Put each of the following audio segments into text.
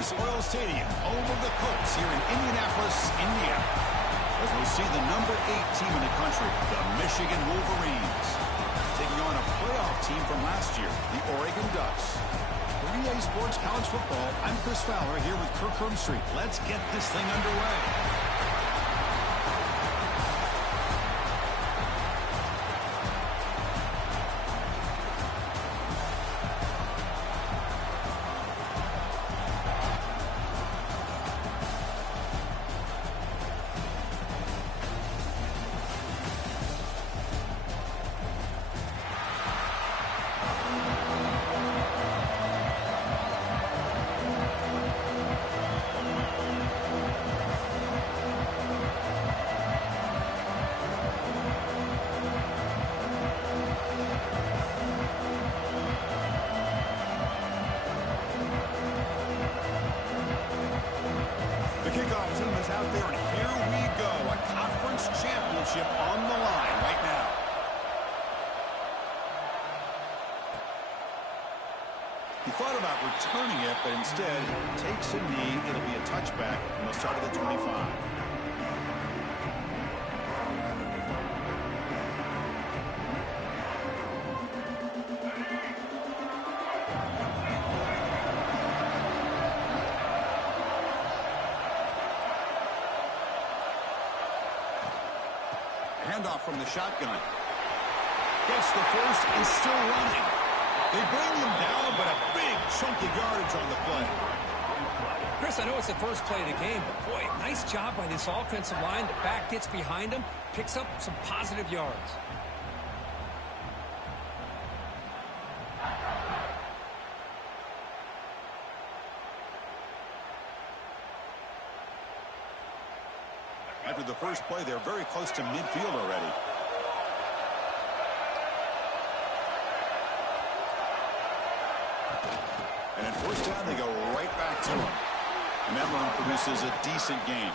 Lucas Oil Stadium, home of the Colts here in Indianapolis, Indiana. As we see the number 8 team in the country, the Michigan Wolverines, taking on a playoff team from last year, the Oregon Ducks. For B2A Sports College Football, I'm Chris Fowler here with Kirk Herbstreit. Let's get this thing underway. The kickoff team is out there, and here we go. A conference championship on the line right now. He thought about returning it, but instead takes a knee. It'll be a touchback, and they'll start at the 25. Handoff from the shotgun. Gets the first, is still running. They bring him down, but a big chunk of yardage on the play. Chris, I know it's the first play of the game, but boy, nice job by this offensive line. The back gets behind him, picks up some positive yards. After the first play, they're very close to midfield already. And at first down, they go right back to him. And that run produces a decent gain.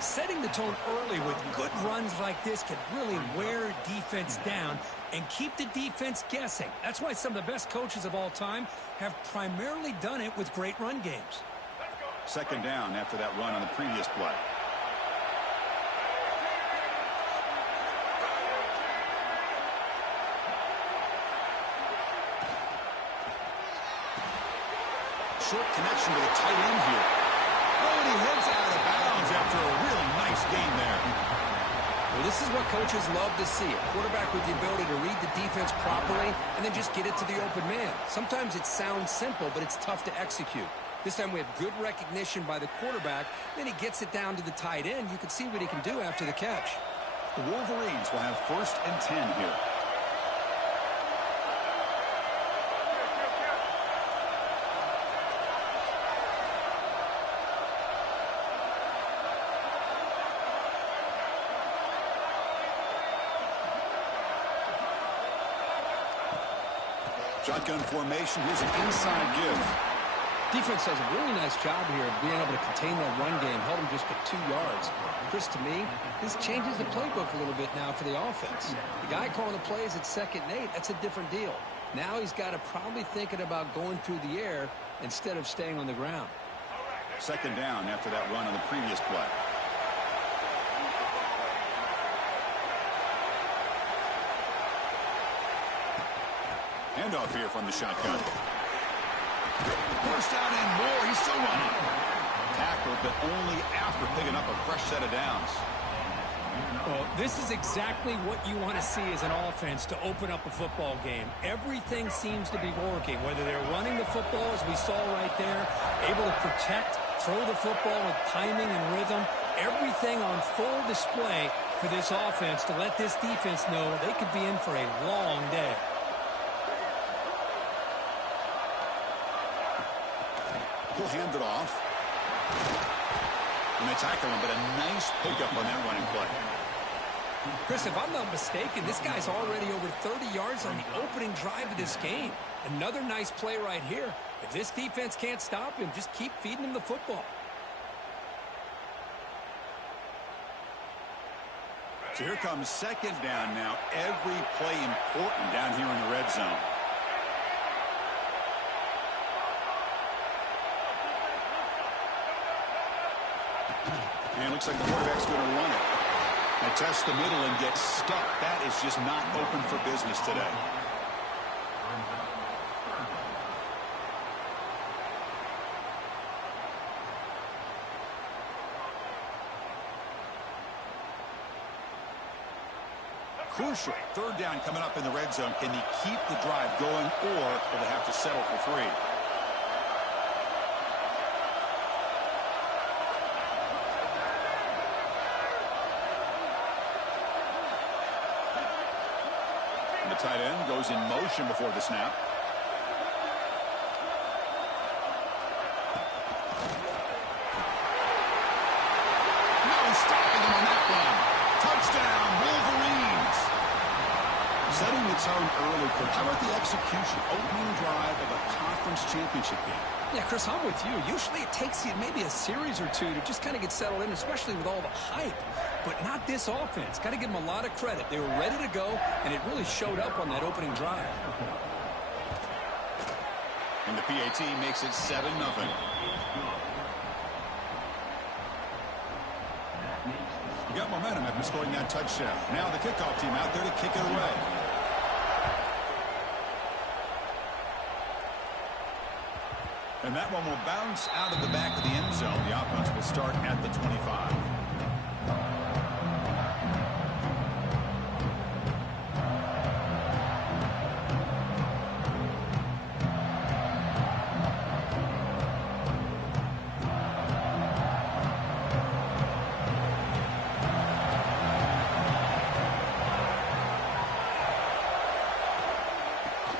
Setting the tone early with good runs like this can really wear defense down and keep the defense guessing. That's why some of the best coaches of all time have primarily done it with great run games. Second down after that run on the previous play. Short connection to the tight end here. Oh, and he heads out of bounds after a really nice gain there. Well, this is what coaches love to see. A quarterback with the ability to read the defense properly and then just get it to the open man. Sometimes it sounds simple, but it's tough to execute. This time we have good recognition by the quarterback. Then he gets it down to the tight end. You can see what he can do after the catch. The Wolverines will have 1st and 10 here. Shotgun formation. Here's an inside give. Defense does a really nice job here of being able to contain that run game. Held him just for 2 yards. Chris, to me, this changes the playbook a little bit now for the offense. The guy calling the plays at 2nd and 8, that's a different deal. Now he's got to probably thinking about going through the air instead of staying on the ground. Second down after that run on the previous play. Handoff here from the shotgun. First down and more. He's still running. Tackled, but only after picking up a fresh set of downs. Well, this is exactly what you want to see as an offense to open up a football game. Everything seems to be working, whether they're running the football, as we saw right there, able to protect, throw the football with timing and rhythm. Everything on full display for this offense to let this defense know they could be in for a long day. He'll hand it off. And they tackle him, but a nice pickup on that running play. Chris, if I'm not mistaken, this guy's already over 30 yards on the opening drive of this game. Another nice play right here. If this defense can't stop him, just keep feeding him the football. So here comes second down now. Every play important down here in the red zone. And looks like the quarterback's going to run it. And test the middle and get stuck. That is just not open for business today. Crucial. Third down coming up in the red zone. Can he keep the drive going, or will they have to settle for 3? And the tight end goes in motion before the snap. No stopping him on that run. Touchdown, Wolverines. Setting the tone early, Coach. How about the execution? Opening drive of a conference championship game. Yeah, Chris, I'm with you. Usually it takes you maybe a series or two to just kind of get settled in, especially with all the hype. But not this offense. Got to give them a lot of credit. They were ready to go, and it really showed up on that opening drive. And the PAT makes it 7-0. We got momentum after scoring that touchdown. Now the kickoff team out there to kick it away. And that one will bounce out of the back of the end zone. The offense will start at the 25.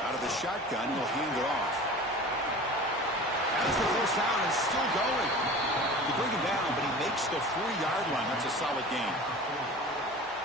Out of the shotgun, he'll hand it off. As the first down is still going. You bring him down, but he makes the 4-yard line. That's a solid gain.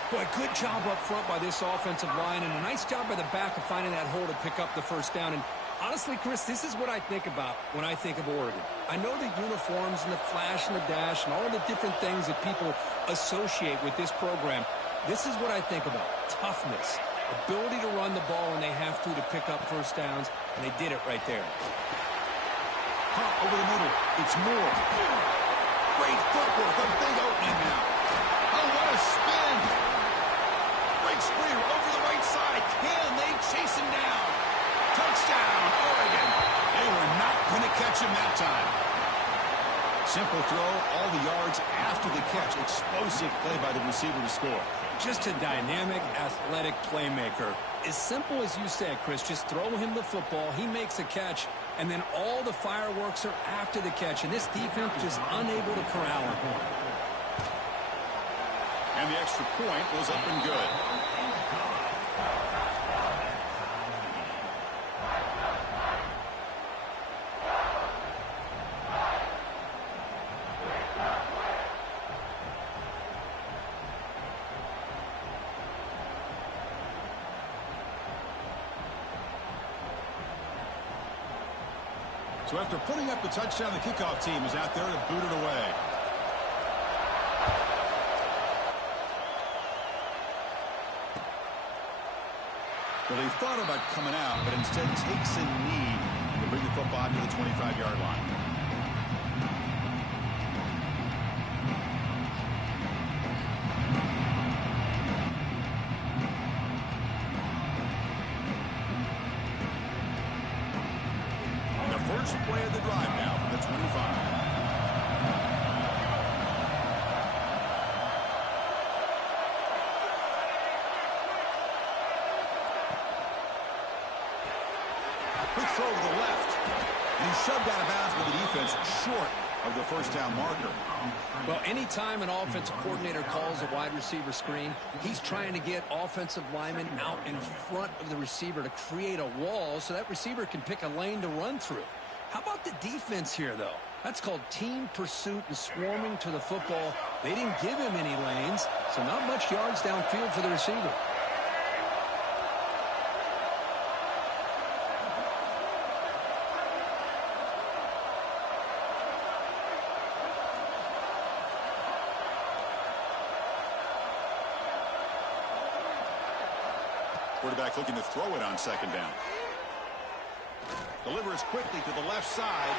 Boy, good job up front by this offensive line, and a nice job by the back of finding that hole to pick up the first down. And honestly, Chris, this is what I think about when I think of Oregon. I know the uniforms and the flash and the dash and all the different things that people associate with this program. This is what I think about. Toughness, ability to run the ball when they have to pick up first downs, and they did it right there. Over the middle. It's Moore. Great footwork. A big opening now. Oh, what a spin. Breaks free over the right side. Can they chase him down? Touchdown, Oregon. They were not going to catch him that time. Simple throw, all the yards after the catch. Explosive play by the receiver to score. Just a dynamic, athletic playmaker. As simple as you said, Chris, just throw him the football. He makes a catch, and then all the fireworks are after the catch, and this defense just unable to corral him. And the extra point was up and good. So after putting up the touchdown, the kickoff team is out there to boot it away. Well, he thought about coming out, but instead takes a knee to bring the football to the 25-yard line. First play of the drive now from the 25. Quick throw to the left. And he's shoved out of bounds with the defense short of the first down marker. Well, anytime an offensive coordinator calls a wide receiver screen, he's trying to get offensive linemen out in front of the receiver to create a wall so that receiver can pick a lane to run through. How about the defense here, though? That's called team pursuit and swarming to the football. They didn't give him any lanes, so not much yards downfield for the receiver. Quarterback looking to throw it on second down. Delivers quickly to the left side.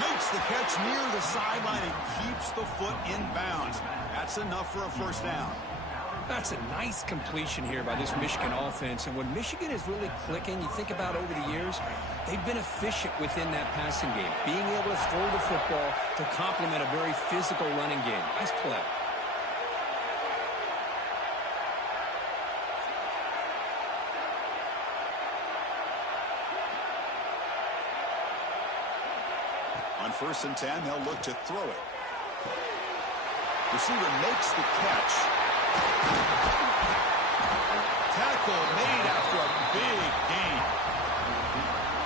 Makes the catch near the sideline and keeps the foot in bounds. That's enough for a first down. That's a nice completion here by this Michigan offense. And when Michigan is really clicking, you think about over the years, they've been efficient within that passing game, being able to throw the football to complement a very physical running game. Nice play. On 1st and 10, they'll look to throw it. Receiver makes the catch. Tackle made after a big gain.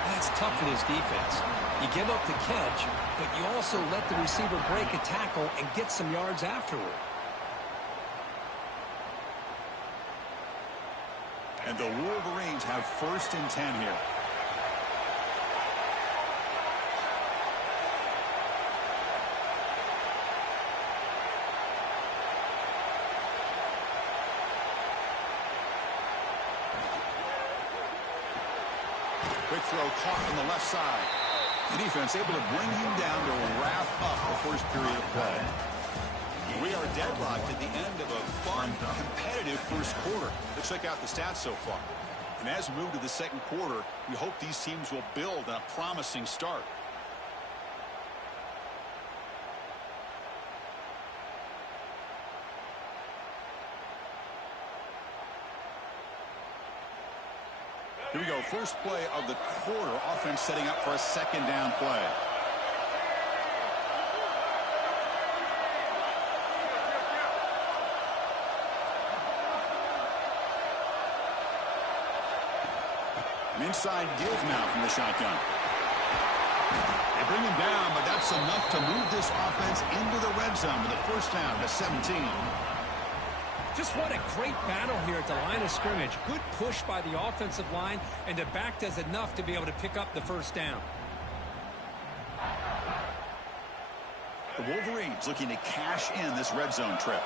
That's tough for this defense. You give up the catch, but you also let the receiver break a tackle and get some yards afterward. And the Wolverines have 1st and 10 here. Quick throw caught on the left side. The defense able to bring him down to wrap up the first period of play. We are deadlocked at the end of a fun, competitive first quarter. Let's check out the stats so far. And as we move to the second quarter, we hope these teams will build on a promising start. Here we go, first play of the quarter. Offense setting up for a second down play. An inside give now from the shotgun. They bring him down, but that's enough to move this offense into the red zone with a first down to 17. Just what a great battle here at the line of scrimmage. Good push by the offensive line, and the back does enough to be able to pick up the first down. The Wolverines looking to cash in this red zone trip.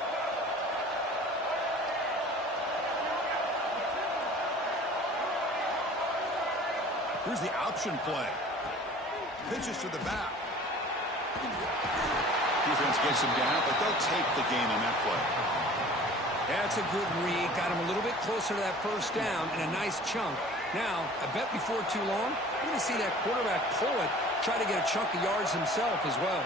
Here's the option play. Pitches to the back. Defense gets him down, but they'll take the gain on that play. That's a good read. Got him a little bit closer to that first down and a nice chunk. Now, I bet before too long, we're going to see that quarterback pull it, try to get a chunk of yards himself as well.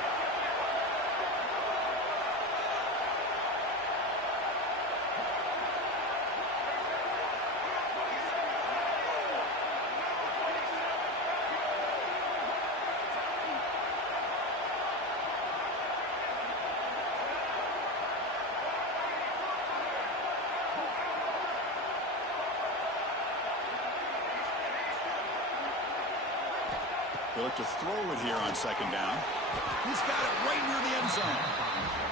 They look to throw it here on second down. He's got it right near the end zone.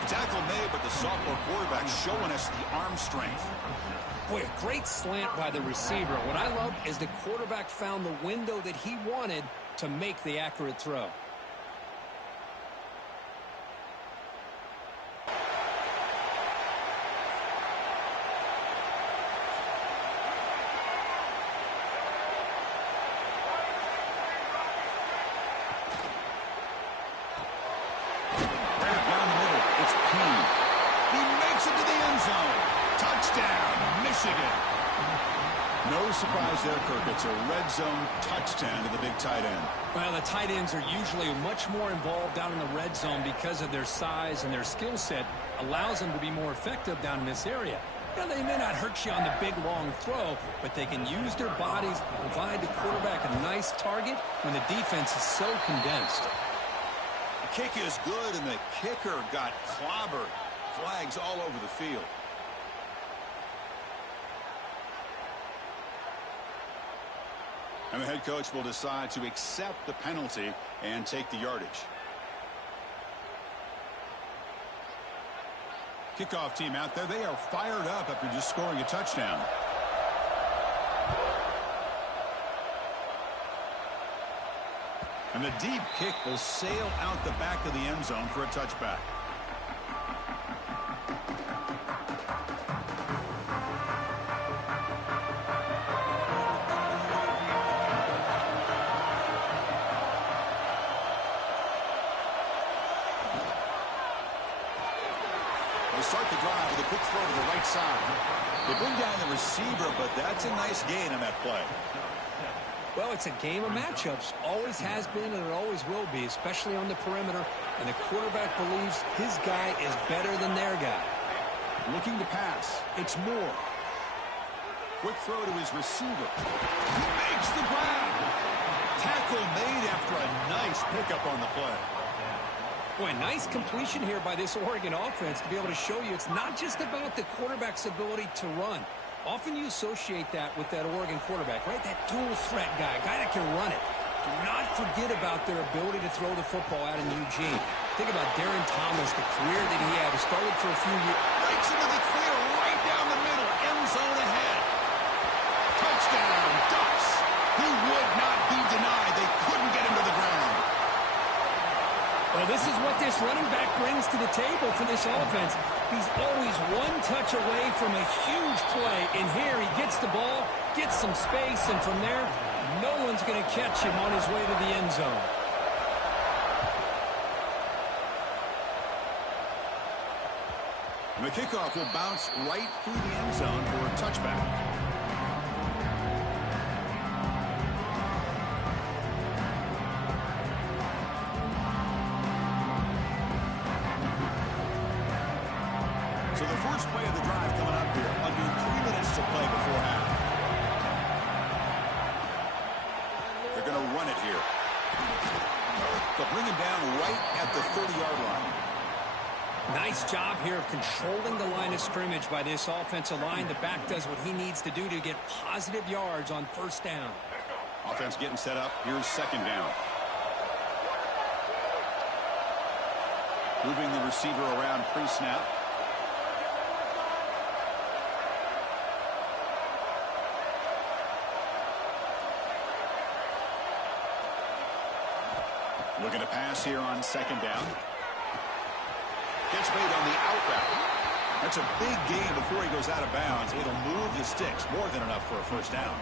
Tackle made, but the sophomore quarterback showing us the arm strength. Boy, a great slant by the receiver. What I love is the quarterback found the window that he wanted to make the accurate throw. No surprise there, Kirk. It's a red zone touchdown to the big tight end. Well, the tight ends are usually much more involved down in the red zone because of their size and their skill set allows them to be more effective down in this area. Now, they may not hurt you on the big, long throw, but they can use their bodies to provide the quarterback a nice target when the defense is so condensed. The kick is good, and the kicker got clobbered. Flags all over the field. And the head coach will decide to accept the penalty and take the yardage. Kickoff team out there, they are fired up after just scoring a touchdown. And the deep kick will sail out the back of the end zone for a touchback. start the drive with a quick throw to the right side. They bring down the receiver, but that's a nice gain on that play. Well, it's a game of matchups. Always has been and it always will be, especially on the perimeter. And the quarterback believes his guy is better than their guy. Looking to pass. It's Moore. Quick throw to his receiver. He makes the grab. Tackle made after a nice pickup on the play. Boy, nice completion here by this Oregon offense to be able to show you it's not just about the quarterback's ability to run. Often you associate that with that Oregon quarterback, right? That dual threat guy that can run it. Do not forget about their ability to throw the football out in Eugene. Think about Darren Thomas, the career that he had. He started for a few years. Breaks into the clear right down the middle. End zone ahead. Touchdown, Ducks. He would not be denied. They couldn't get him to the ground. Well, this is what this running back brings to the table for this offense. He's always one touch away from a huge play. And here he gets the ball, gets some space, and from there, no one's going to catch him on his way to the end zone. The kickoff will bounce right through the end zone for a touchback. So the first play of the drive coming up here. Under 3 minutes to play before half. They're going to run it here. They'll bring him down right at the 30-yard line. Nice job here of controlling the line of scrimmage by this offensive line. The back does what he needs to do to get positive yards on first down. Offense getting set up. Here's second down. Moving the receiver around pre-snap. Looking to pass here on second down. Catch made on the out route. That's a big gain before he goes out of bounds. It'll move the sticks. More than enough for a first down.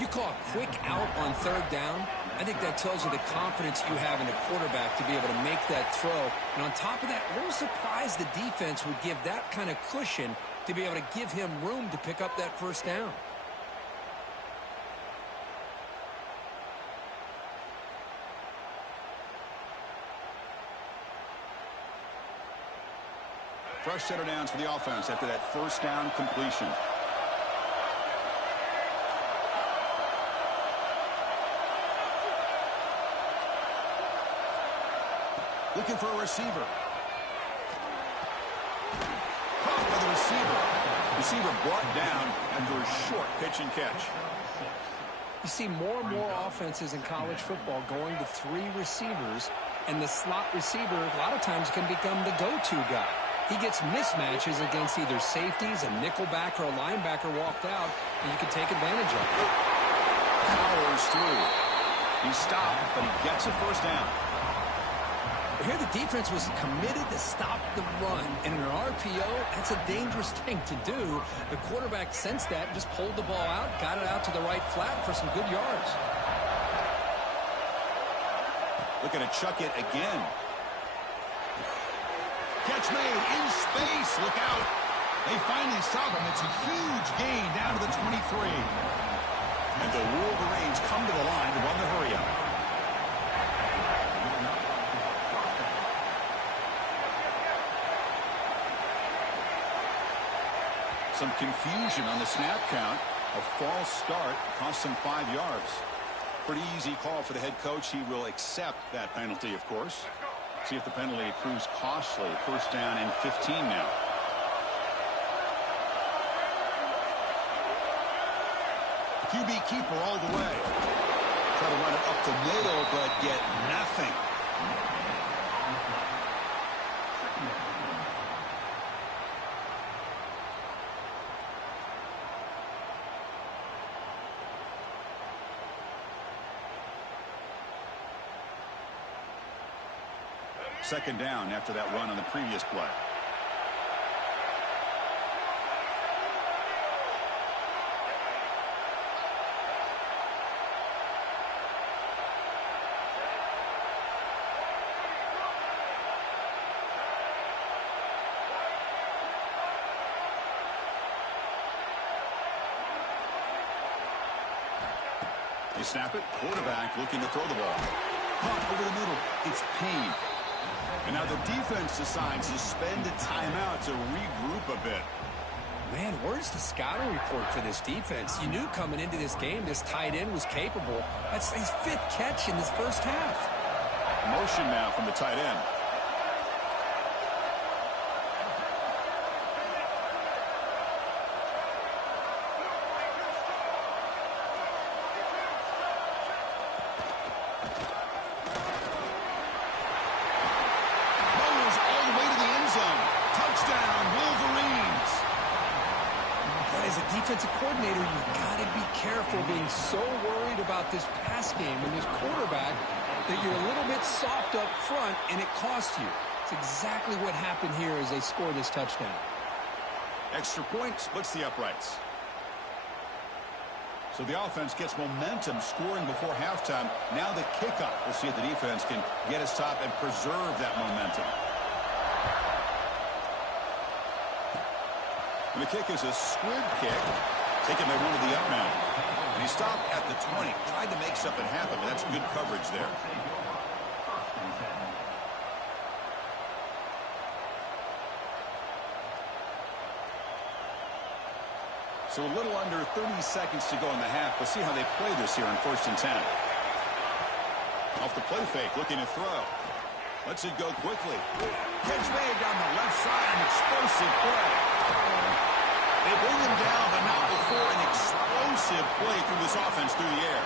You call a quick out on third down. I think that tells you the confidence you have in a quarterback to be able to make that throw. And on top of that, a little surprised the defense would give that kind of cushion to be able to give him room to pick up that first down. Fresh set of downs for the offense after that first down completion. Looking for a receiver. Caught by the receiver. Receiver brought down after a short pitch and catch. You see more and more offenses in college football going to 3 receivers, and the slot receiver a lot of times can become the go-to guy. He gets mismatches against either safeties, a nickelback, or a linebacker walked out, and you can take advantage of it. Powers through. He stopped, but he gets a first down. Here the defense was committed to stop the run, and in an RPO, that's a dangerous thing to do. The quarterback sensed that and just pulled the ball out, got it out to the right flat for some good yards. Looking to chuck it again. Catch made in space. Look out. They finally stop him. It's a huge gain down to the 23. And the Wolverines come to the line to run the hurry-up. Some confusion on the snap count. A false start cost them 5 yards. Pretty easy call for the head coach. He will accept that penalty, of course. See if the penalty proves costly. First down and 15 now. QB keeper all the way. Try to run it up the middle, but get nothing. Second down after that run on the previous play. They snap it. Quarterback looking to throw the ball. Pump over the middle. It's Payne. And now the defense decides to spend a timeout to regroup a bit. Man, where's the scouting report for this defense? You knew coming into this game this tight end was capable. That's his 5th catch in this first half. Motion now from the tight end. Defensive coordinator, you've got to be careful being so worried about this pass game and this quarterback that you're a little bit soft up front and it costs you. It's exactly what happened here as they score this touchdown. Extra point splits the uprights. So the offense gets momentum scoring before halftime. Now the kickoff. We'll see if the defense can get a stop and preserve that momentum. And the kick is a squib kick, taken by one of the up men. And he stopped at the 20, tried to make something happen, but that's good coverage there. So a little under 30 seconds to go in the half. We'll see how they play this here on 1st and 10. Off the play fake, looking to throw. Lets it go quickly. Catch made down the left side, an explosive play. They bring him down, but not before an explosive play through this offense through the air.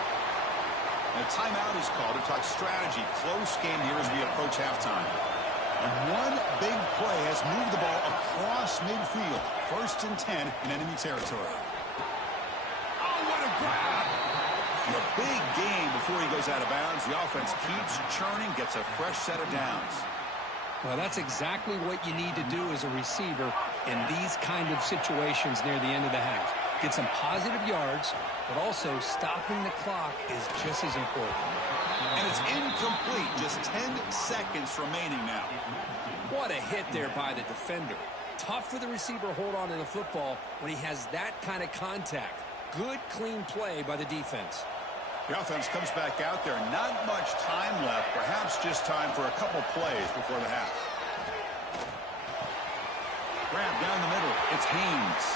And a timeout is called to talk strategy. Close game here as we approach halftime. And one big play has moved the ball across midfield. 1st and 10 in enemy territory. Oh, what a grab! And a big game before he goes out of bounds. The offense keeps churning, gets a fresh set of downs. Well, that's exactly what you need to do as a receiver in these kind of situations near the end of the half. Get some positive yards, but also stopping the clock is just as important. And it's incomplete. Just 10 seconds remaining now. What a hit there by the defender. Tough for the receiver to hold on to the football when he has that kind of contact. Good, clean play by the defense. The offense comes back out there. Not much time left. Perhaps just time for a couple plays before the half. Grab down the middle. It's Haynes.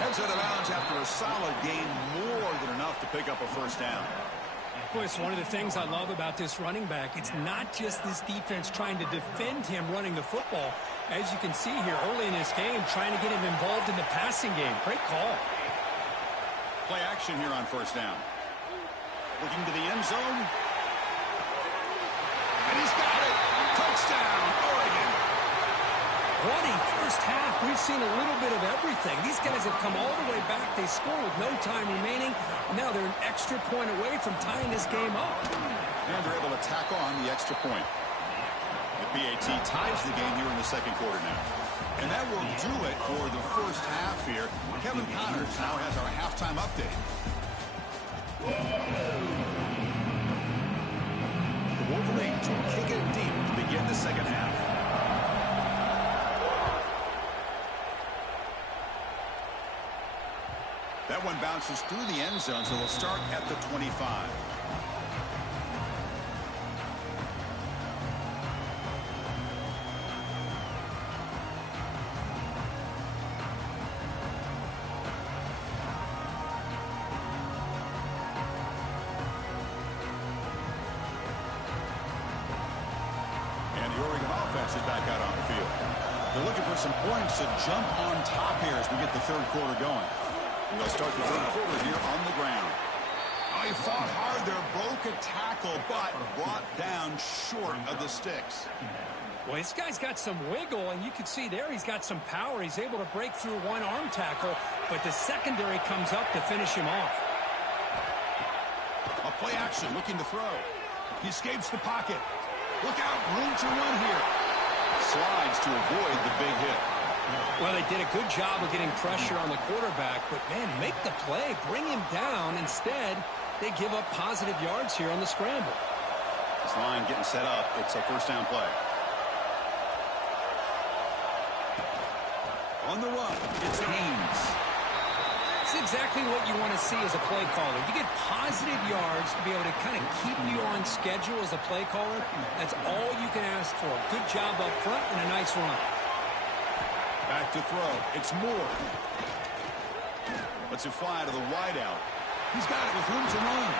Heads out of bounds after a solid gain. More than enough to pick up a 1st down. Boy, it's one of the things I love about this running back. It's not just this defense trying to defend him running the football. As you can see here early in this game, trying to get him involved in the passing game. Great call. Play action here on 1st down. Looking to the end zone. And he's got it. Touchdown, Oregon. What a first half. We've seen a little bit of everything. These guys have come all the way back. They score with no time remaining. Now they're an extra point away from tying this game up. And they're able to tack on the extra point. The BAT ties the game here in the 2nd quarter now. And that will do it for the first half here. Kevin Connors now has our halftime update. The Wolverines will kick it deep to begin the 2nd half. That one bounces through the end zone, so they'll start at the 25. Is back out on the field. They're looking for some points to jump on top here as we get the 3rd quarter going. And they'll start the 3rd quarter here on the ground. Oh, he fought hard there, broke a tackle, but brought down short of the sticks. Well, this guy's got some wiggle, and you can see there he's got some power. He's able to break through one arm tackle, but the secondary comes up to finish him off. A play action, looking to throw. He escapes the pocket. Look out, room to run here. Slides to avoid the big hit. Well, they did a good job of getting pressure on the quarterback, but, man, make the play. Bring him down. Instead, they give up positive yards here on the scramble. This line getting set up. It's a 1st down play. On the run, it's Haynes. That's exactly what you want to see as a play caller. You get positive yards to be able to kind of keep you on schedule as a play caller. That's all you can ask for. Good job up front and a nice run. Back to throw. It's Moore. Lets it fly to the wideout. He's got it with room to run.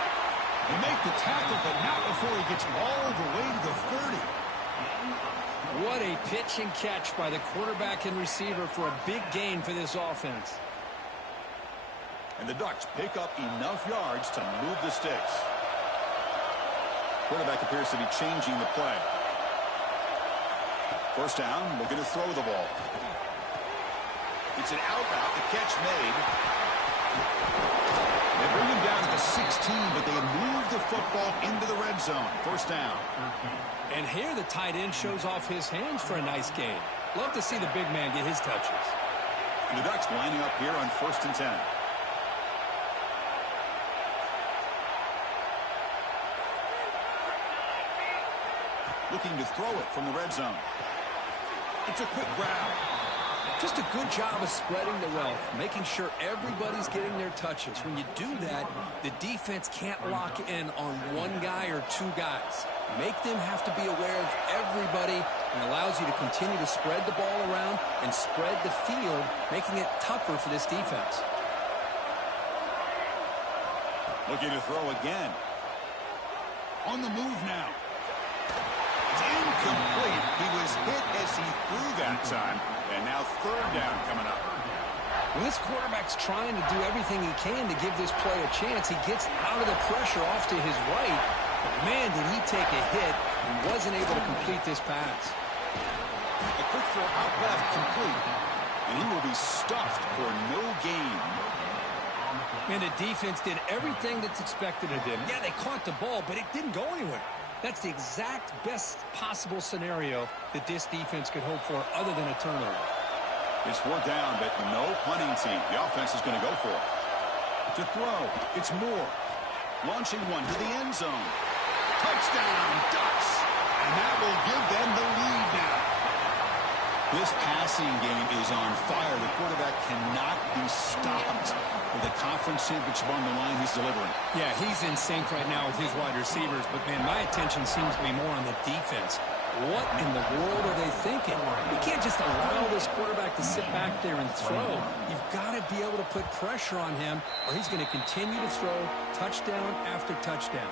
They make the tackle, but not before he gets all the way to the 30. What a pitch and catch by the quarterback and receiver for a big gain for this offense. And the Ducks pick up enough yards to move the sticks. Quarterback appears to be changing the play. First down, looking to throw the ball. It's an out route, the catch made. They bring him down to the 16, but they move the football into the red zone. First down. And here the tight end shows off his hands for a nice gain. Love to see the big man get his touches. And the Ducks lining up here on 1st and 10. Looking to throw it from the red zone. It's a quick grab. Just a good job of spreading the wealth, making sure everybody's getting their touches. When you do that, the defense can't lock in on one guy or two guys. Make them have to be aware of everybody, and allows you to continue to spread the ball around and spread the field, making it tougher for this defense. Looking to throw again. On the move now. It's incomplete. He was hit as he threw that time. And now 3rd down coming up. When this quarterback's trying to do everything he can to give this play a chance, he gets out of the pressure off to his right. But man, did he take a hit and wasn't able to complete this pass. A quick throw out left complete. And he will be stuffed for no gain. And the defense did everything that's expected of them. Yeah, they caught the ball, but it didn't go anywhere. That's the exact best possible scenario that this defense could hope for other than a turnover. It's 4th down, but no punting team. The offense is going to go for it. To throw, it's Moore. Launching one to the end zone. Touchdown, Ducks! And that will give them the lead now. This passing game is on fire. The quarterback cannot be stopped. With the conference championship on the line, he's delivering. Yeah, he's in sync right now with his wide receivers, but man, my attention seems to be more on the defense. What in the world are they thinking? You can't just allow this quarterback to sit back there and throw. You've got to be able to put pressure on him, or he's going to continue to throw touchdown after touchdown.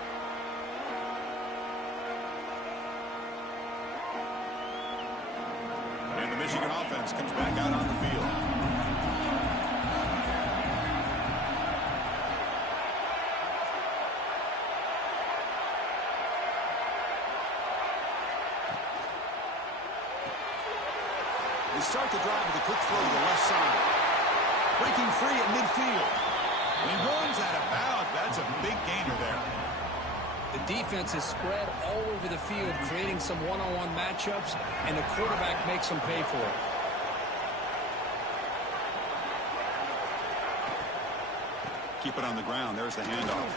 And the Michigan offense comes back out on the field. They start the drive with a quick throw to the left side. Breaking free at midfield. And he runs out of bounds. That's a big gainer there. The defense is spread all over the field, creating some one-on-one matchups, and the quarterback makes them pay for it. Keep it on the ground. There's the handoff.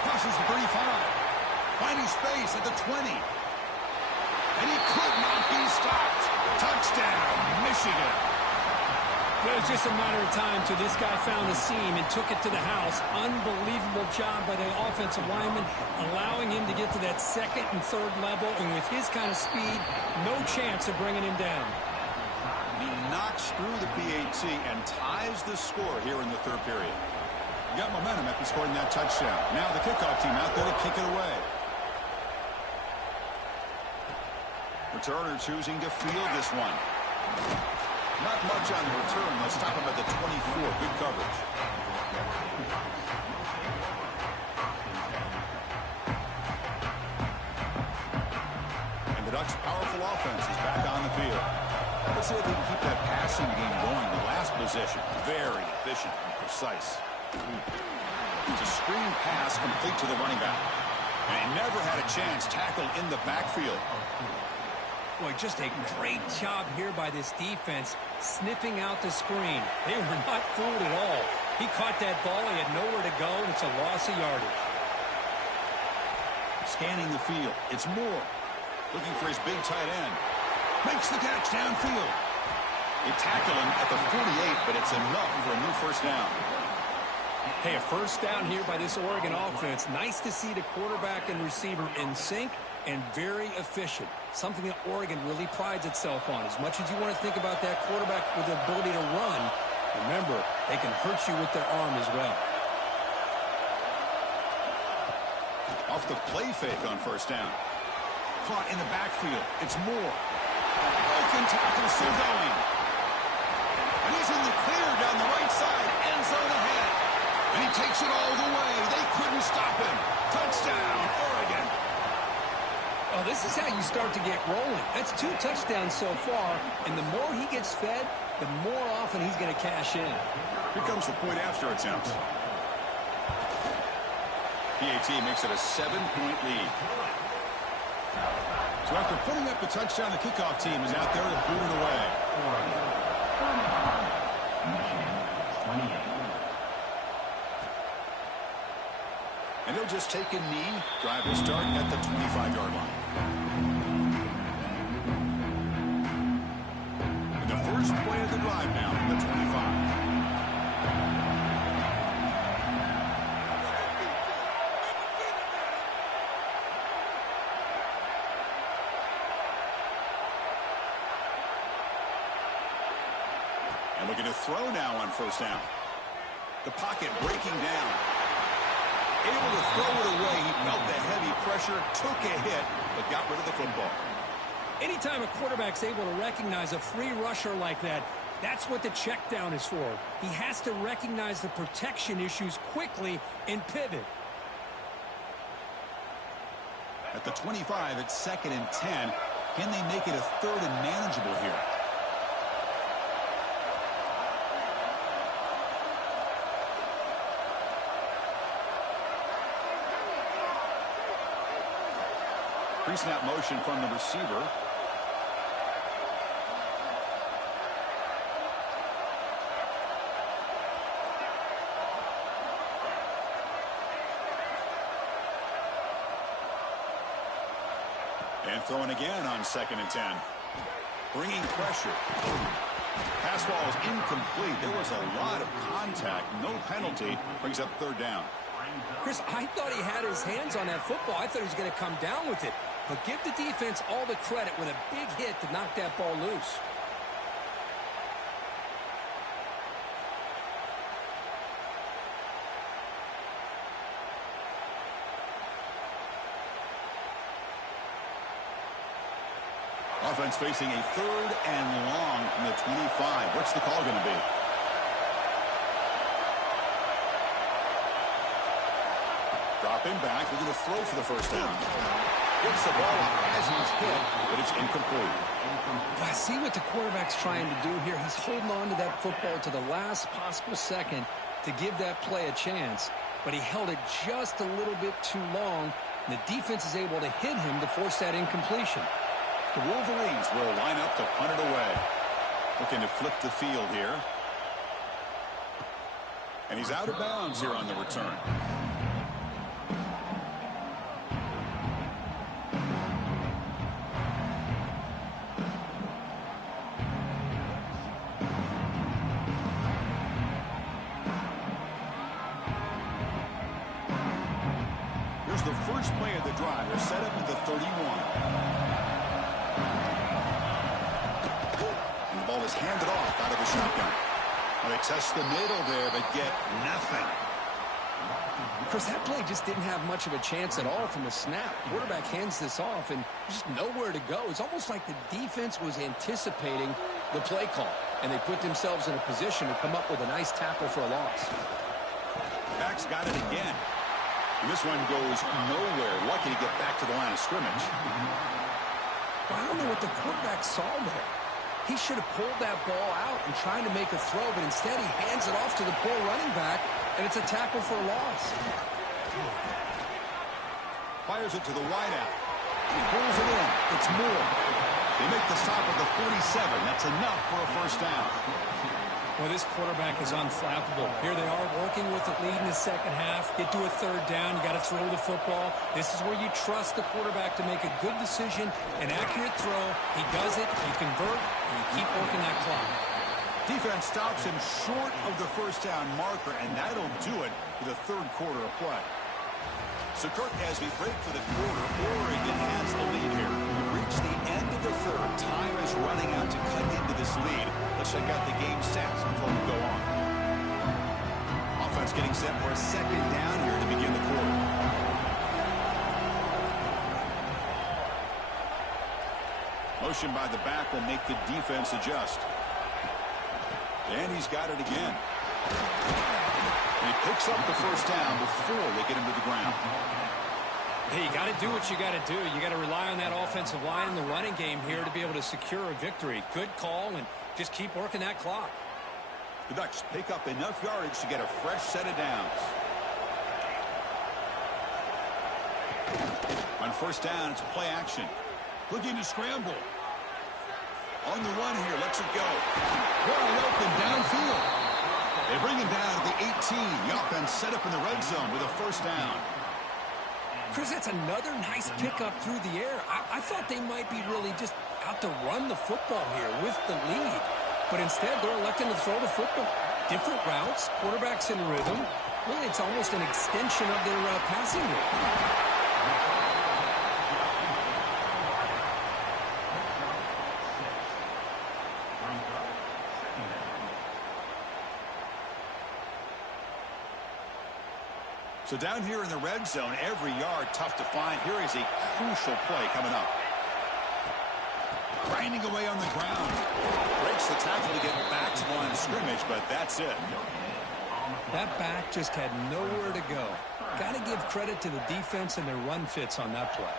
Crosses the 35. Finding space at the 20. And he could not be stopped. Touchdown, Michigan. It was just a matter of time till this guy found a seam and took it to the house. Unbelievable job by the offensive lineman, allowing him to get to that 2nd and 3rd level. And with his kind of speed, no chance of bringing him down. He knocks through the PAT and ties the score here in the 3rd period. He got momentum after scoring that touchdown. Now the kickoff team out there to kick it away. Returner choosing to field this one. Not much on the return. They'll stop him at the 24. Good coverage. And the Ducks' powerful offense is back on the field. Let's see if they can keep that passing game going. The last possession, very efficient and precise. It's a screen pass complete to the running back. And he never had a chance tackled in the backfield. Boy, just a great job here by this defense, sniffing out the screen. They were not fooled at all. He caught that ball. He had nowhere to go, and it's a loss of yardage. Scanning the field. It's Moore. Looking for his big tight end. Makes the catch downfield. They tackle him at the 48, but it's enough for a new first down. Hey, a first down here by this Oregon offense. Nice to see the quarterback and receiver in sync and very efficient. Something that Oregon really prides itself on. As much as you want to think about that quarterback with the ability to run, remember, they can hurt you with their arm as well. Off the play fake on first down. Caught in the backfield. It's Moore. Broken tackle still going. And he's in the clear down the right side. End zone ahead. And he takes it all the way. They couldn't stop him. Touchdown, Oregon. Oh, this is how you start to get rolling. That's 2 touchdowns so far. And the more he gets fed, the more often he's going to cash in. Here comes the point after attempt. PAT makes it a 7-point lead. So after putting up the touchdown, the kickoff team is out there to boot it away. And he'll just take a knee. Drive will start at the 25-yard line. And the first play of the drive now from the 25. And looking to throw now on first down. The pocket breaking down. Able to throw it away. He felt the heavy pressure, took a hit, but got rid of the football. Anytime a quarterback's able to recognize a free rusher like that, that's what the check down is for. He has to recognize the protection issues quickly and pivot. At the 25, it's 2nd and 10. Can they make it a 3rd and manageable here? Pre-snap motion from the receiver. And throwing again on 2nd and 10. Bringing pressure. Pass ball is incomplete. There was a lot of contact. No penalty. Brings up 3rd down. Chris, I thought he had his hands on that football. I thought he was going to come down with it. But give the defense all the credit with a big hit to knock that ball loose. Offense facing a 3rd and long from the 25. What's the call going to be? Dropping back. We're going to throw for the first down. Gets the ball as he's hit, but it's incomplete. I see what the quarterback's trying to do here. He's holding on to that football to the last possible second to give that play a chance, but he held it just a little bit too long. And the defense is able to hit him to force that incompletion. The Wolverines will line up to punt it away. Looking to flip the field here. And he's out of bounds here on the return. Here's the first play of the drive. They're set up at the 31. Ball is handed off out of the shotgun. Well, they test the middle there, but get nothing. Chris, that play just didn't have much of a chance at all from the snap. Quarterback hands this off, and just nowhere to go. It's almost like the defense was anticipating the play call, and they put themselves in a position to come up with a nice tackle for a loss. Back's got it again. And this one goes nowhere. Lucky to get back to the line of scrimmage. I don't know what the quarterback saw there. He should have pulled that ball out and tried to make a throw, but instead he hands it off to the poor running back, and it's a tackle for a loss. Fires it to the wideout. He pulls it in. It's Moore. They make the stop at the 47. That's enough for a first down. Well, this quarterback is unflappable. Here they are working with the lead in the second half. Get to a 3rd down. You got to throw the football. This is where you trust the quarterback to make a good decision, an accurate throw. He does it. You convert, and you keep working that clock. Defense stops him short of the first down marker, and that'll do it for the third quarter of play. So, Kirk, as we break for the quarter, Oregon has the lead here. We've reached the end of the third. Time is running out to cut into this lead. Let's check out the game stats before we go on. Offense getting set for a second down here to begin the quarter. Motion by the back will make the defense adjust. And he's got it again. And he picks up the first down before they get him to the ground. Hey, you got to do what you got to do. You got to rely on that offensive line in the running game here to be able to secure a victory. Good call, and just keep working that clock. The Ducks pick up enough yardage to get a fresh set of downs. On first down, it's play action. Looking to scramble. On the run here, lets it go. Wide open downfield. They bring him down at the 18. The offense set up in the red zone with a first down. Chris, that's another nice pickup through the air. I thought they might be really just out to run the football here with the lead. But instead, they're electing to throw the football. Different routes, quarterback's in rhythm. Really, it's almost an extension of their passing game. So down here in the red zone, every yard tough to find. Here is a crucial play coming up. Grinding away on the ground. Breaks the tackle to get back to the line of scrimmage, but that's it. That back just had nowhere to go. Got to give credit to the defense and their run fits on that play.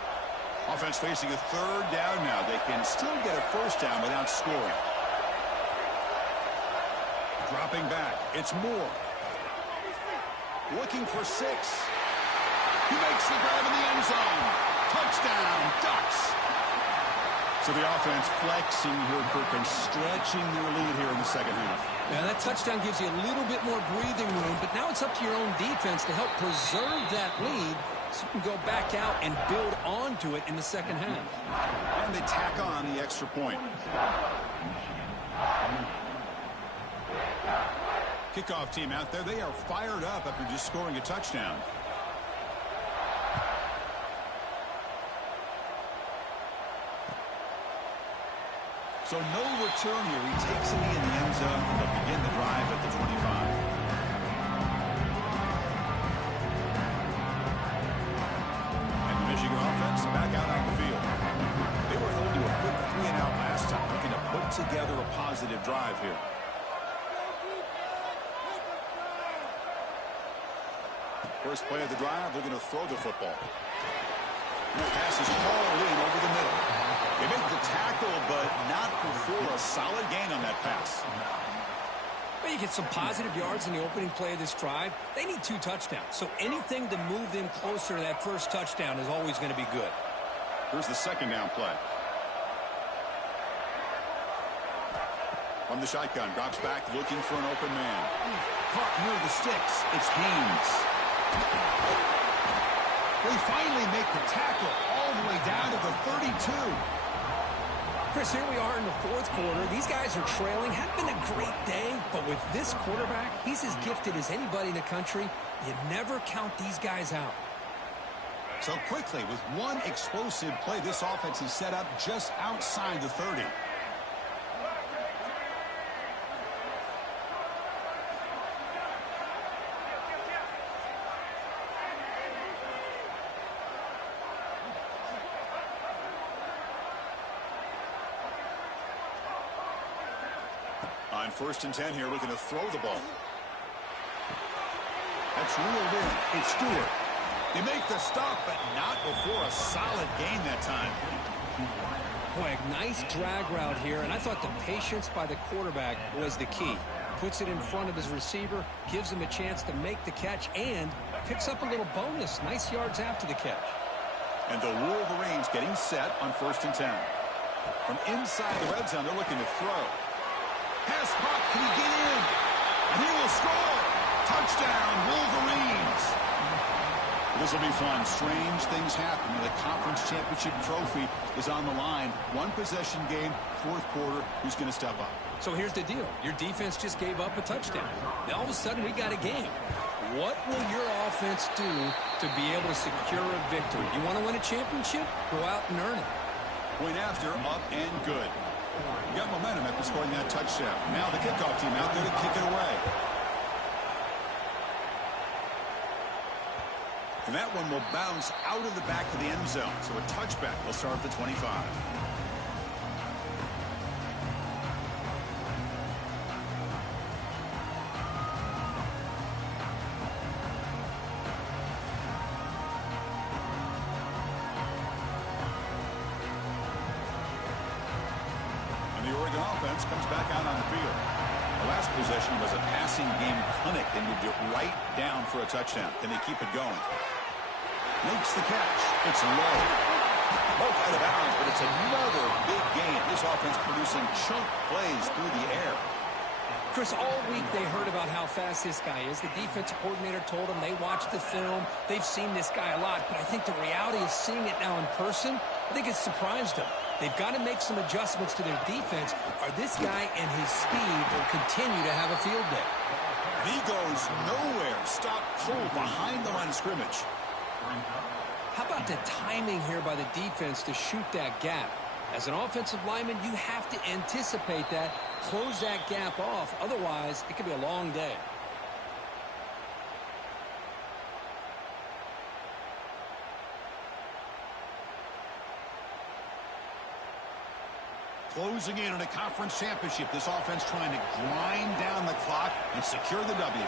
Offense facing a third down now. They can still get a first down without scoring. Dropping back. It's Moore. Looking for 6. He makes the grab in the end zone. Touchdown, Ducks. So the offense flexing here, Kirk, and stretching their lead here in the second half. Now that touchdown gives you a little bit more breathing room, but now it's up to your own defense to help preserve that lead so you can go back out and build onto it in the second half. And they tack on the extra point. Kickoff team out there, they are fired up after just scoring a touchdown. So no return here. He takes it in the end zone. They'll begin the drive at the 25. And the Michigan offense back out on the field. They were held to a quick 3-and-out last time, looking to put together a positive drive here. First play of the drive, they're going to throw the football. And the pass is hauled in over the middle. They make the tackle, but not before a solid gain on that pass. Well, you get some positive yards in the opening play of this drive. They need 2 touchdowns, so anything to move them closer to that first touchdown is always going to be good. Here's the second down play. From the shotgun, drops back, looking for an open man. Caught near the sticks. It's Haynes. They finally make the tackle all the way down to the 32. Chris, here we are in the fourth quarter. These guys are trailing. Had been a great day, but with this quarterback, he's as gifted as anybody in the country. You never count these guys out. So quickly, with one explosive play, this offense is set up just outside the 30. On 1st and 10 here, looking to throw the ball. That's reeled in. It's Stewart. They make the stop, but not before a solid gain that time. Boy, a nice drag route here, and I thought the patience by the quarterback was the key. Puts it in front of his receiver, gives him a chance to make the catch, and picks up a little bonus. Nice yards after the catch. And the Wolverines getting set on 1st and 10. From inside the red zone, they're looking to throw. Pass caught. Can he get in? And he will score. Touchdown, Wolverines. This will be fun. Strange things happen. The conference championship trophy is on the line. One possession game, fourth quarter. Who's going to step up? So here's the deal. Your defense just gave up a touchdown. Now all of a sudden we got a game. What will your offense do to be able to secure a victory? You want to win a championship? Go out and earn it. Point after, up and good. You got momentum after scoring that touchdown. Now the kickoff team out there to kick it away. And that one will bounce out of the back of the end zone. So a touchback will start at the 25. Offense comes back out on the field. The last possession was a passing game clinic. They moved it right down for a touchdown. Can they keep it going? Makes the catch. It's low. Both out of bounds, but it's another big gain. This offense producing chunk plays through the air. Chris, all week they heard about how fast this guy is. The defensive coordinator told them they watched the film. They've seen this guy a lot, but I think the reality of seeing it now in person, I think it's surprised them. They've got to make some adjustments to their defense, or this guy and his speed will continue to have a field day. He goes nowhere. Stop cold behind the line of scrimmage. How about the timing here by the defense to shoot that gap? As an offensive lineman, you have to anticipate that, close that gap off. Otherwise, it could be a long day. Closing in on a conference championship, this offense trying to grind down the clock and secure the W.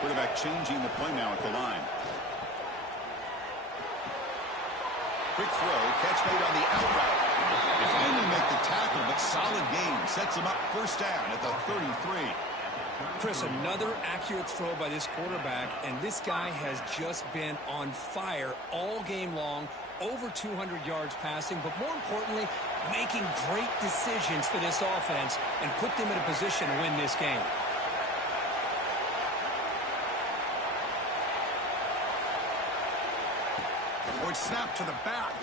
Quarterback changing the play now at the line. Quick throw, catch made on the out route. They finally make the tackle, but solid gain. Sets him up first down at the 33. Chris, another accurate throw by this quarterback, and this guy has just been on fire all game long. Over 200 yards passing, but more importantly, making great decisions for this offense and put them in a position to win this game. Or snap to the back.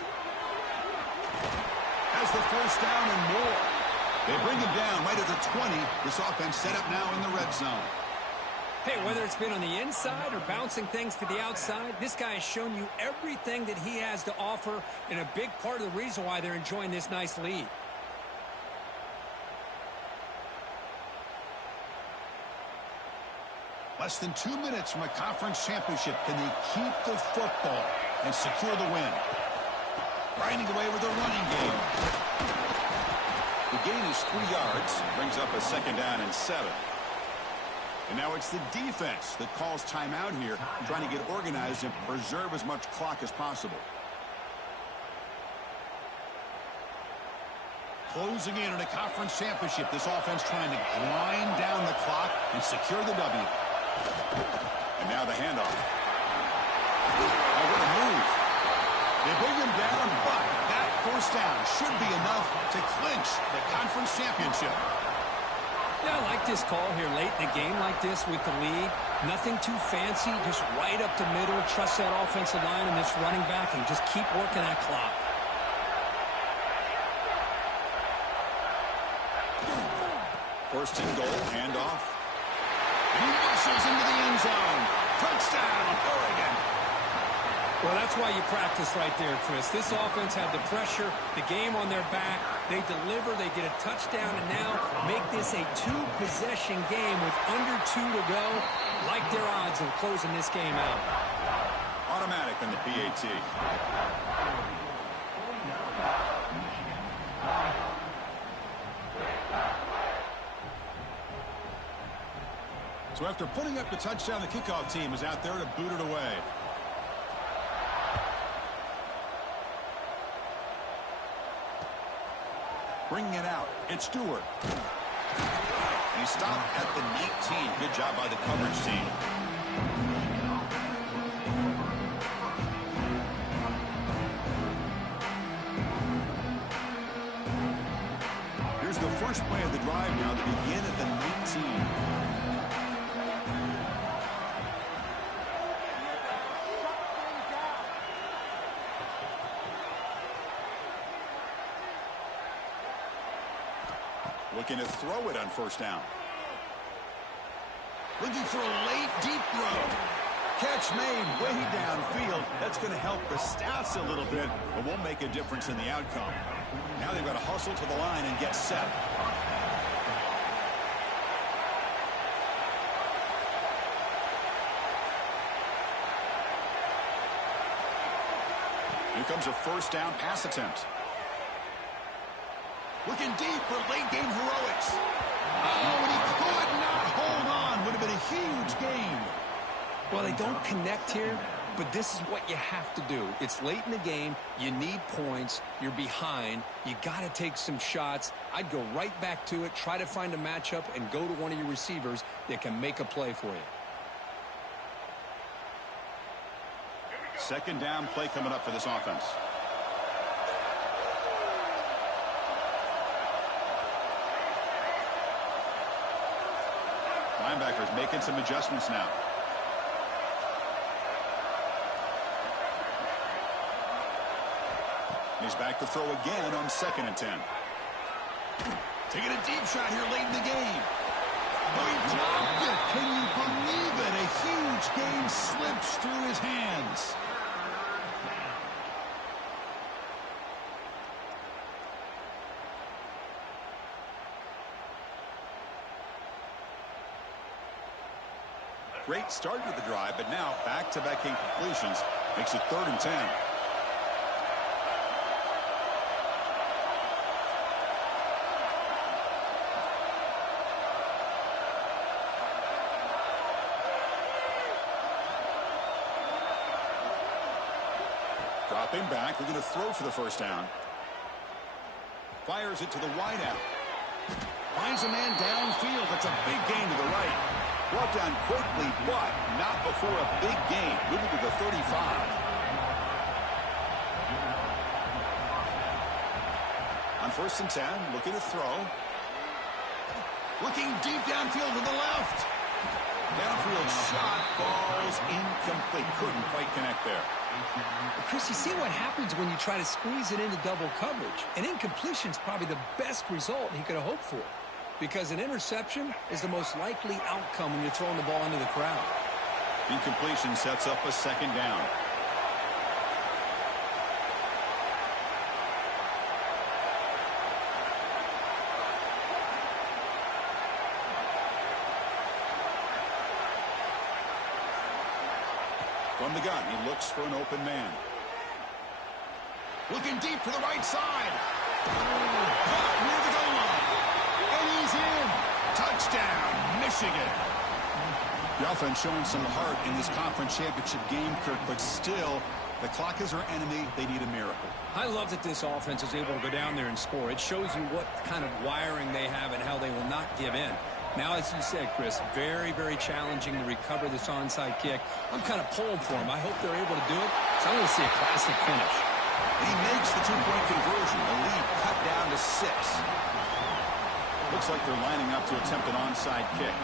Has the first down and more. They bring him down right at the 20. This offense set up now in the red zone. Hey, whether it's been on the inside or bouncing things to the outside, this guy has shown you everything that he has to offer, and a big part of the reason why they're enjoying this nice lead. Less than 2 minutes from a conference championship. Can they keep the football and secure the win? Grinding away with the running game. The gain is 3 yards. Brings up a second down and 7. And now it's the defense that calls timeout here, trying to get organized and preserve as much clock as possible. Closing in on a conference championship, this offense trying to grind down the clock and secure the W. And now the handoff. Now what a move. They bring him down, but that first down should be enough to clinch the conference championship. Yeah, I like this call here late in the game like this with the lead. Nothing too fancy, just right up the middle. Trust that offensive line and this running back and just keep working that clock. First and goal, handoff. He muscles into the end zone. Touchdown, Oregon. Well, that's why you practice right there, Chris. This offense had the pressure, the game on their back. They deliver, they get a touchdown, and now make this a 2-possession game with under 2 to go. Like their odds of closing this game out. Automatic on the PAT. So after putting up the touchdown, the kickoff team is out there to boot it away. Bringing it out, it's Stewart. He stopped at the 19. Good job by the coverage team. Here's the first play of the drive now to begin at the 19. Looking to throw it on first down. Looking for a late, deep throw. Catch made way downfield. That's going to help the stats a little bit, but won't make a difference in the outcome. Now they've got to hustle to the line and get set. Here comes a first down pass attempt. Looking deep for late game heroics. Oh, and he could not hold on. Would have been a huge gain. Well, they don't connect here, but this is what you have to do. It's late in the game. You need points. You're behind. You got to take some shots. I'd go right back to it, try to find a matchup, and go to one of your receivers that can make a play for you. Second down play coming up for this offense. Linebackers making some adjustments now. He's back to throw again on 2nd and 10. Taking a deep shot here late in the game. Oh, he dropped it. Can you believe it? A huge gain slips through his hands. Great start with the drive, but now back-to-back incompletions makes it 3rd and 10. Dropping back, we're going to throw for the first down. Fires it to the wideout. Finds a man downfield. That's a big gain to the right. Brought down quickly, but not before a big gain. Moving to the 35. On 1st and 10, looking to throw. Looking deep downfield to the left. Downfield shot falls incomplete. Couldn't quite connect there. Chris, you see what happens when you try to squeeze it into double coverage. An incompletion is probably the best result he could have hoped for, because an interception is the most likely outcome when you're throwing the ball into the crowd. Incompletion sets up a 2nd down. From the gun, he looks for an open man. Looking deep for the right side. Caught near the goal line. And he's in. Touchdown, Michigan. The offense showing some heart in this conference championship game, Kirk, but still, the clock is our enemy. They need a miracle. I love that this offense is able to go down there and score. It shows you what kind of wiring they have and how they will not give in. Now, as you said, Chris, very, very challenging to recover this onside kick. I'm kind of pulling for them. I hope they're able to do it, so I'm going to see a classic finish. And he makes the 2-point conversion. The lead cut down to 6. Looks like they're lining up to attempt an onside kick.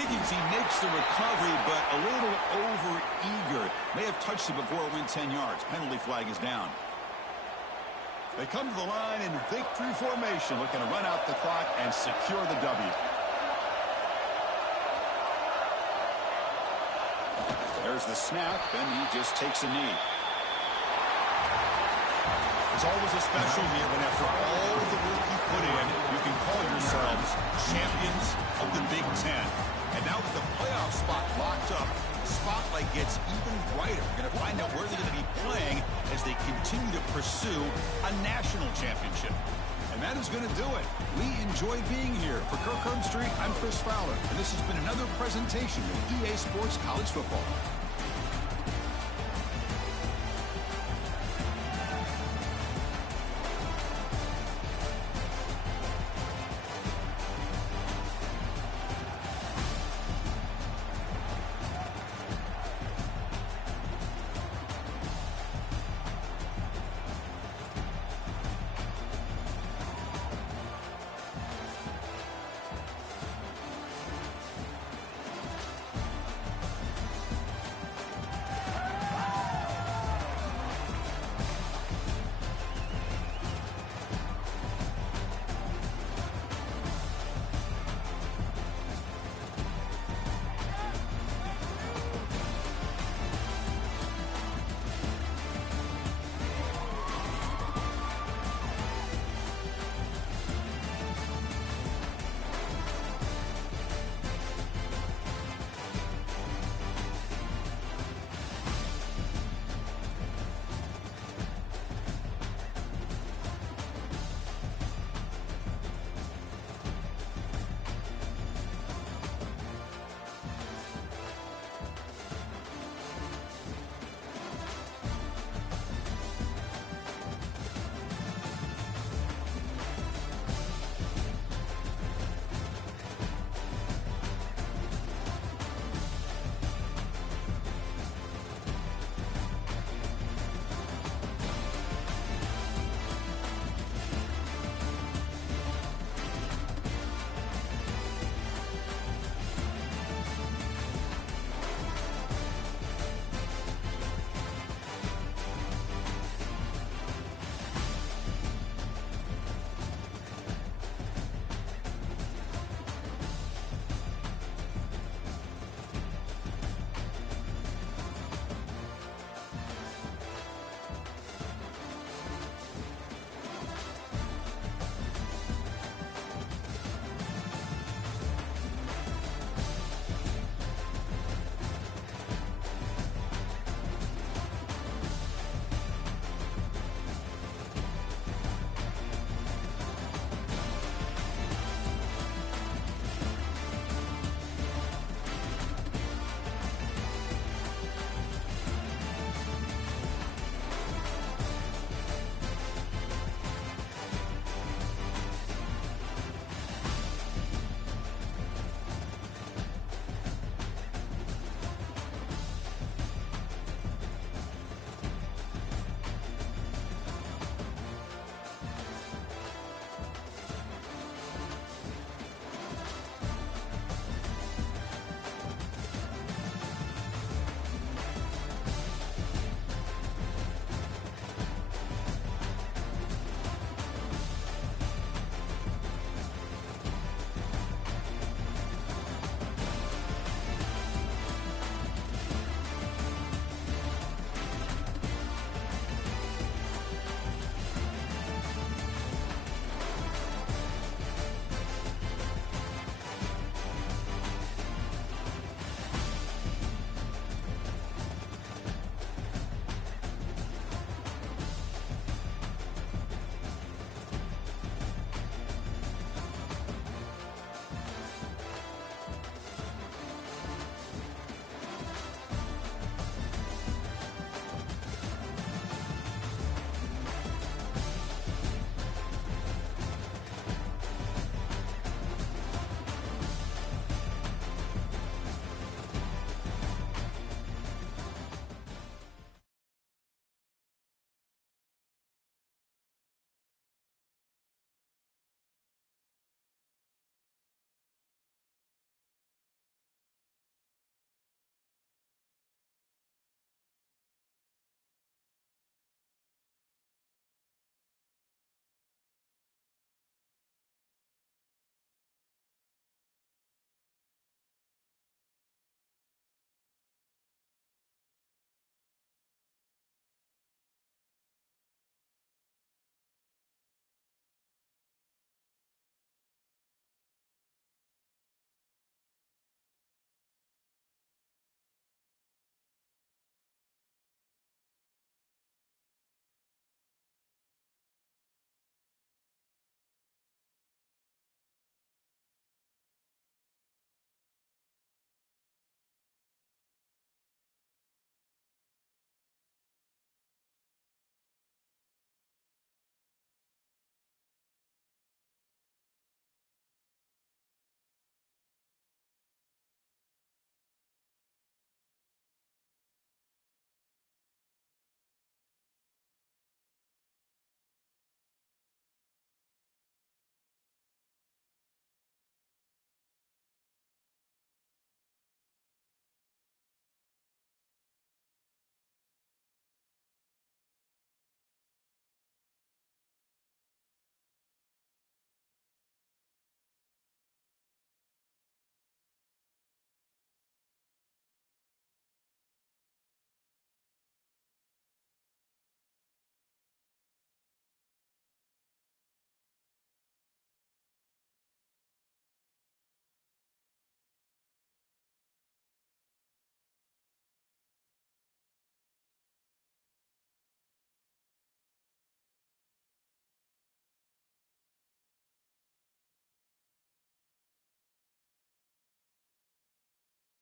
Kicking team makes the recovery, but a little over-eager. May have touched it before it went 10 yards. Penalty flag is down. They come to the line in victory formation, looking to run out the clock and secure the W. There's the snap, and he just takes a knee. It's always a special year when after all the work you put in, you can call yourselves champions of the Big Ten. And now with the playoff spot locked up, the spotlight gets even brighter. We're going to find out where they're going to be playing as they continue to pursue a national championship. And that is going to do it. We enjoy being here. For Kirk Street, I'm Chris Fowler, and this has been another presentation of EA Sports College Football.